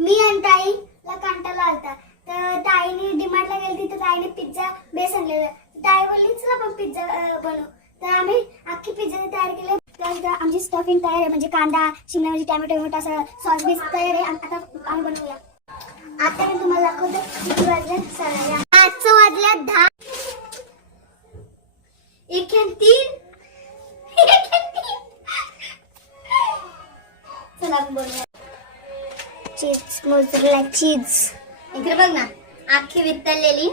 मी आणि ताईला कंटाळा आलता तर ताईने डिमांडला गेली तर ताईने पिझ्झा बेस आणलेला. ताई बोलली चला आपण पिझ्झा अं, बनवू. तर आम्ही अख्खी पिझ्झा तयार केले तर आमची स्टफिंग तयार आहे म्हणजे कांदा शिमला मिरची टॅमॅटो टोमॅटो असं सॉस बेस तयार आहे. आता आम्ही बनवूया. आता मी तुम्हाला दाखवतो किती वाजले साडे आजचं वाजल्या दहा. एक तीन. तीन. चला आपण बनवूया. चीज मोजरेला चीज इकडे बघ ना आखी वितळलेली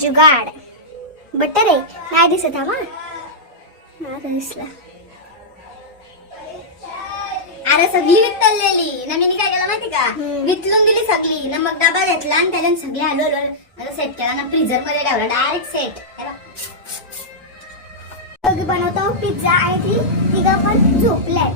जुगाड. बटर आहे. नाही दिसत हा. आता दिसला. अरे सगळी वितळलेली. ना मी काय केलं माहिती का. वितलून दिली सगळी. ना मग डबा घेतला आणि त्याच्यात सगळी हलू हलू सेट केला ना. फ्रीजरमध्ये ठेवला डायरेक्ट सेट बनवतो पिझ्झा. आणि ती तिघं पण झोपलाय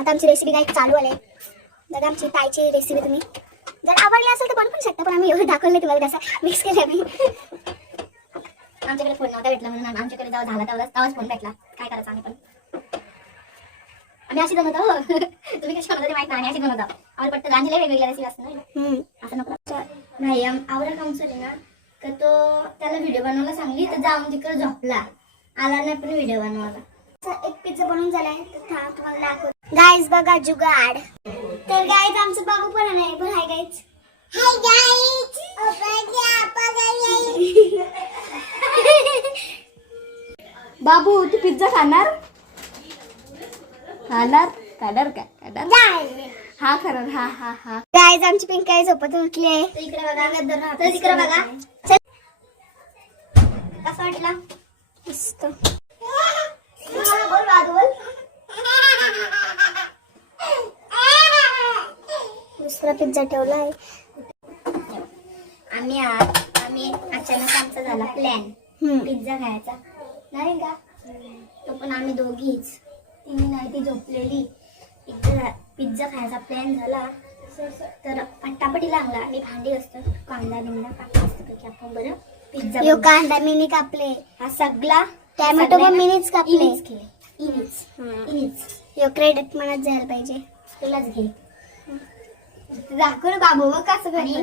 आता आमची रेसिपी काय चालू आले बघा आमची ताईची रेसिपी तुम्ही. जर आवडली असेल तर बनवू पण शकता पण आम्ही एवढं दाखवलं तुम्हाला कसं मिक्स केलं मी. आमच्याकडे फोन नव्हता भेटला म्हणून आम- आमच्याकडे जेव्हा झाला तेव्हा तेव्हाच फोन भेटला. काय करायचं आम्ही पण? आम्ही अशी बनवतो तुम्ही कशी बनवता माहीत नाही आम्ही अशी बनवतो आम्हाला पटतं गांजीला वेगवेगळ्या रेसिपी असतात. असं नको. नाही आवरा काउन्सिल आहे ना तर तो त्याला व्हिडिओ बनवायला सांगली तर जाऊन तिकडे झोपला. आला नाही पण व्हिडिओ बनवायला. एक पिझ्झा बनवून झालाय तर थांब तुम्हाला दाखव गाईज बघा जुगाड. तर गाईज आमचं बाबू पण आहे. पण हाय गाईज हाय गाईज बाबू तू पिझ्झा खाणार? खाणार? खाणार का? खाणार? हा खरं हा हा हा. गाईज आमची पिंक काय झोपत उठली आहे. तर इकडे बघा. तर इकडे बघा. चल. कसं वाटला? मस्त. बोल बोल दुसरा पिझ्झा ठेवला आहे. आम्ही आज आम्ही अचानक आमचा झाला प्लॅन. पिझ्झा खायचा. नाही का? तो पण आम्ही दोघीच. तिने नाही ती झोपलेली. एकदा पिझ्झा खायचा प्लॅन झाला. तर पटापटी लागला आणि भांडी असतं. कांदा बिंदा कापला असतं की आपण बरं पिझ्झा यो कांदा मिनी कापले. हा सगळा टॅमॅटो पण मिनीच कापले. इनीच. इनीच. यो क्रेडिट म्हणत जायला पाहिजे. तुलाच घे. दाखव बाबू बघ कसं घरी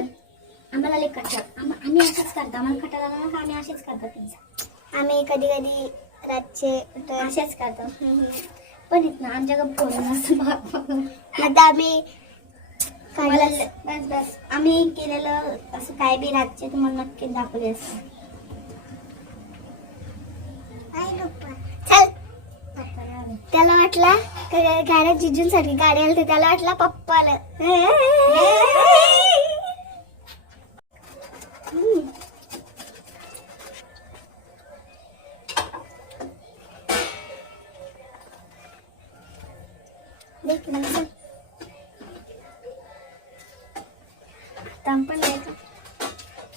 आम्हाला लई आम- आम्ही असंच करतो. आम्हाला आला ना का? आम्ही असेच करतो पिझ्झा आम्ही कधी कधी रातचे असेच करतो. पण इथं आमच्याकडे फोन बाबा नंतर आम्ही बस बस. आम्ही केलेलं असं काय बी रातचे तुम्हाला नक्की दाखवले असं चल त्याला वाटला गाड्या जिजूंसाठी गाडी आली त्याला वाटला पप्पाला.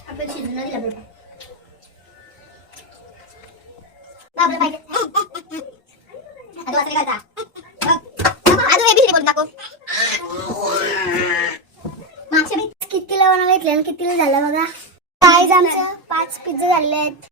आपण शिजून दिला बाबा. अजून एबीसीडी बोलून दाखव मागच्या मी कितीला बनवलं इथल्या कितीला झालं बघा काय आमचं पाच पिझ्झा झाले आहेत